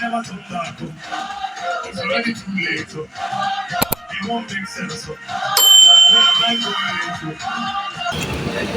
Never turn back. It's already too late. It won't make sense. Where am I going into?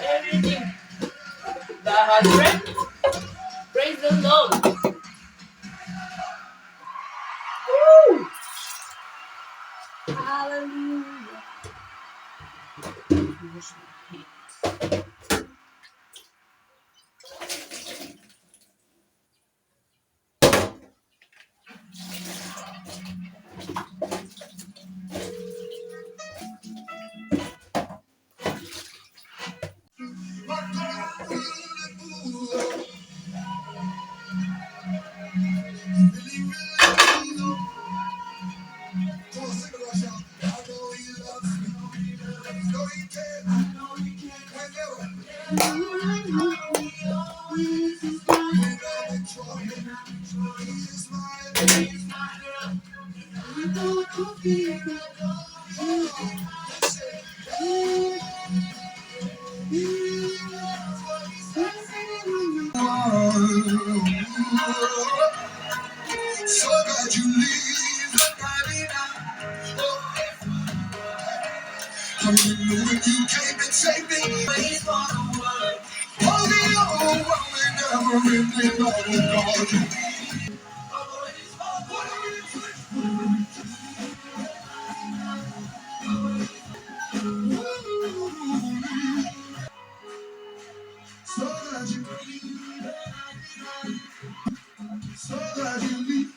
Everything that has breath, praise the Lord. Woo! Hallelujah. So that you leave the night. I remember when you came and saved me. Praise for the word. Holy, oh, never ending, oh God. So that you leave, so that you leave.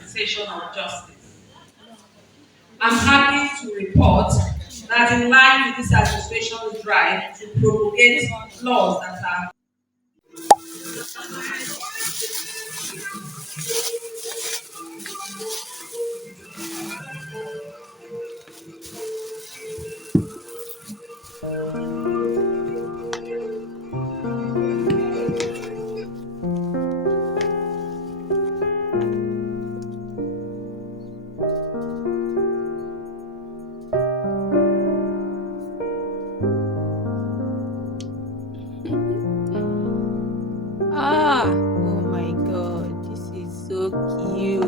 Sensation of justice. I'm happy to report that in line with this administration's drive to promulgate laws that are Oh my god, this is so cute.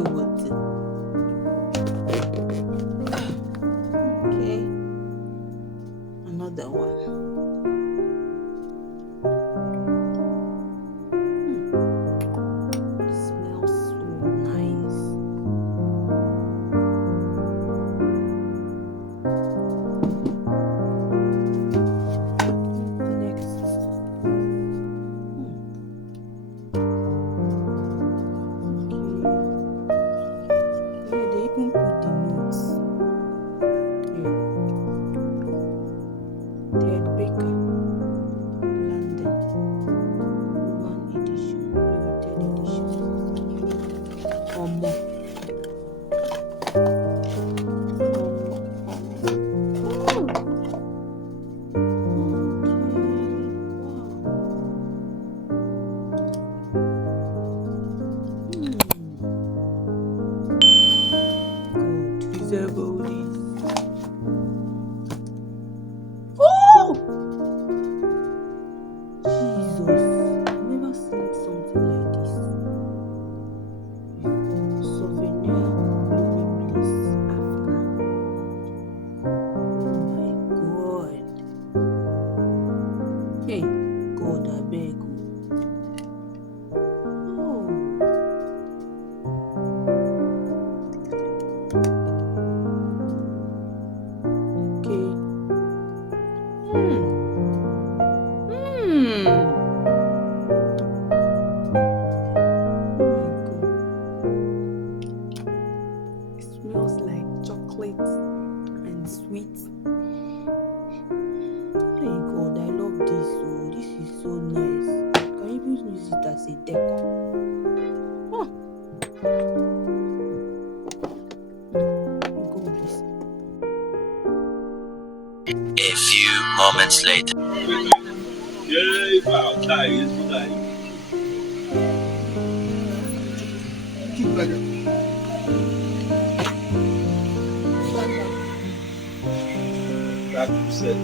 Okay, another one. Smells so nice. Next. Okay. Yeah, they even put the notes. Here. Ted Baker, London. One edition, limited edition. Omo. God, deserve all this. Oh! Jesus, I've never seen something like this before. Souvenir Blooming Bliss Afghan. Oh my god. Hey, God, I beg. Oh, okay. Hmm. Hmm. Oh my god. It smells like chocolate and sweet. Hey God, I love this. Oh, this is so nice. Can you even use it as a decor? Oh, you go with this. A few moments later. Yeah, wow, nice, nice. That you said,